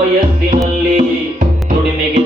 ವಯಸ್ಸಿನಲ್ಲಿ ದುಡಿಮೆಗೆ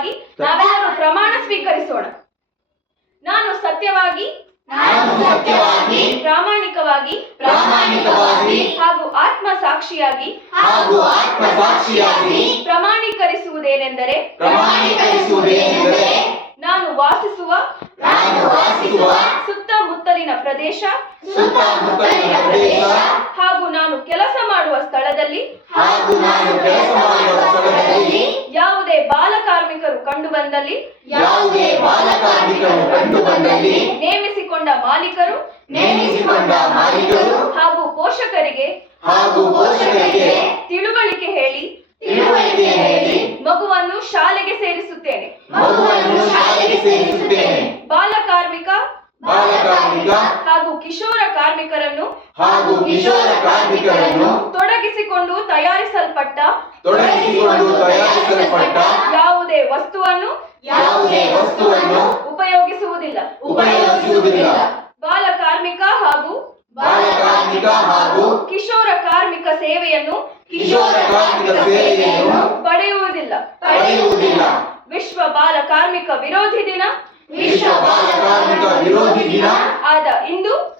ಸಲುವಾಗಿ ನಾವೆಲ್ಲರೂ ಪ್ರಮಾಣ ಸ್ವೀಕರಿಸೋಣ. ನಾನು ಸತ್ಯವಾಗಿ ಪ್ರಾಮಾಣಿಕವಾಗಿ ಹಾಗೂ ಆತ್ಮ ಸಾಕ್ಷಿಯಾಗಿ ಹಾಗೂ ಆತ್ಮಸಾಕ್ಷಿಯಾಗಿ ಪ್ರಮಾಣೀಕರಿಸುವುದೇನೆಂದರೆ ಪ್ರಮಾಣೀಕರಿಸುವುದೇನೆಂದರೆ ನಾನು ವಾಸಿಸುವ ನಾನು ವಾಸಿಸುವ ಸುತ್ತಮುತ್ತಲಿನ ಪ್ರದೇಶ ಸುತ್ತಮುತ್ತಲಿನ ಪ್ರದೇಶ ಹಾಗೂ ನಾನು ಕೆಲಸ ಮಾಡುವ ಸ್ಥಳದಲ್ಲಿ ಹಾಗೂ ನಾನು ಕೆಲಸ ಮಾಡುವ ಬಾಲಕಾರ್ಮಿಕರು ಕಂಡುಬಂದಲ್ಲಿ ಯಾವುದೇ ಬಾಲಕಾರ್ಮಿಕರು ಕಂಡು ಬಂದಲ್ಲಿ ನೇಮಿಸಿಕೊಂಡ ಮಾಲೀಕರು ನೇಮಿಸಿಕೊಂಡ ಮಾಲೀಕರು ಹಾಗೂ ಪೋಷಕರಿಗೆ ಹಾಗೂ ಪೋಷಕರಿಗೆ ತಿಳುವಳಿಕೆ ಹೇಳಿ ತಿಳುವಳಿಕೆ ಹೇಳಿ ಮಗುವನ್ನು ಶಾಲೆಗೆ ಸೇರಿಸುತ್ತೇನೆ. ಮಗುವನ್ನು ಶಾಲೆಗೆ ಸೇರಿಸುತ್ತೇನೆ. ಬಾಲಕಾರ್ಮಿಕ ಬಾಲಕಾರ್ಮಿಕ ಹಾಗೂ ಕಿಶೋರ ಕಾರ್ಮಿಕರನ್ನು ಹಾಗೂ ಕಿಶೋರ ಕಾರ್ಮಿಕರನ್ನು ತೊಡಗಿಸಿಕೊಂಡು ತಯಾರಿಸಲ್ಪಟ್ಟ ತೊಡಗಿಸಿಕೊಂಡು ತಯಾರಿಸಲ್ಪಟ್ಟ ಯಾವುದೇ ವಸ್ತುವನ್ನು ಯಾವುದೇ ವಸ್ತುವನ್ನು ಉಪಯೋಗಿಸುವುದಿಲ್ಲ. ಉಪಯೋಗಿಸುವುದಿಲ್ಲ. ಬಾಲ ಕಾರ್ಮಿಕ ಹಾಗೂ ಬಾಲಕಾರ್ಮಿಕ ಹಾಗೂ ಕಿಶೋರ ಕಾರ್ಮಿಕ ಸೇವೆಯನ್ನು ಕಿಶೋರ ಕಾರ್ಮಿಕ ಸೇವೆಯನ್ನು ಪಡೆಯುವುದಿಲ್ಲ. ಪಡೆಯುವುದಿಲ್ಲ. ವಿಶ್ವ ಬಾಲ ಕಾರ್ಮಿಕ ವಿರೋಧಿ ದಿನ. ವಿಶ್ವ ಬಾಲಕಾರ್ಮಿಕ ವಿರೋಧಿ ದಿನ. ಆದ ಇಂದು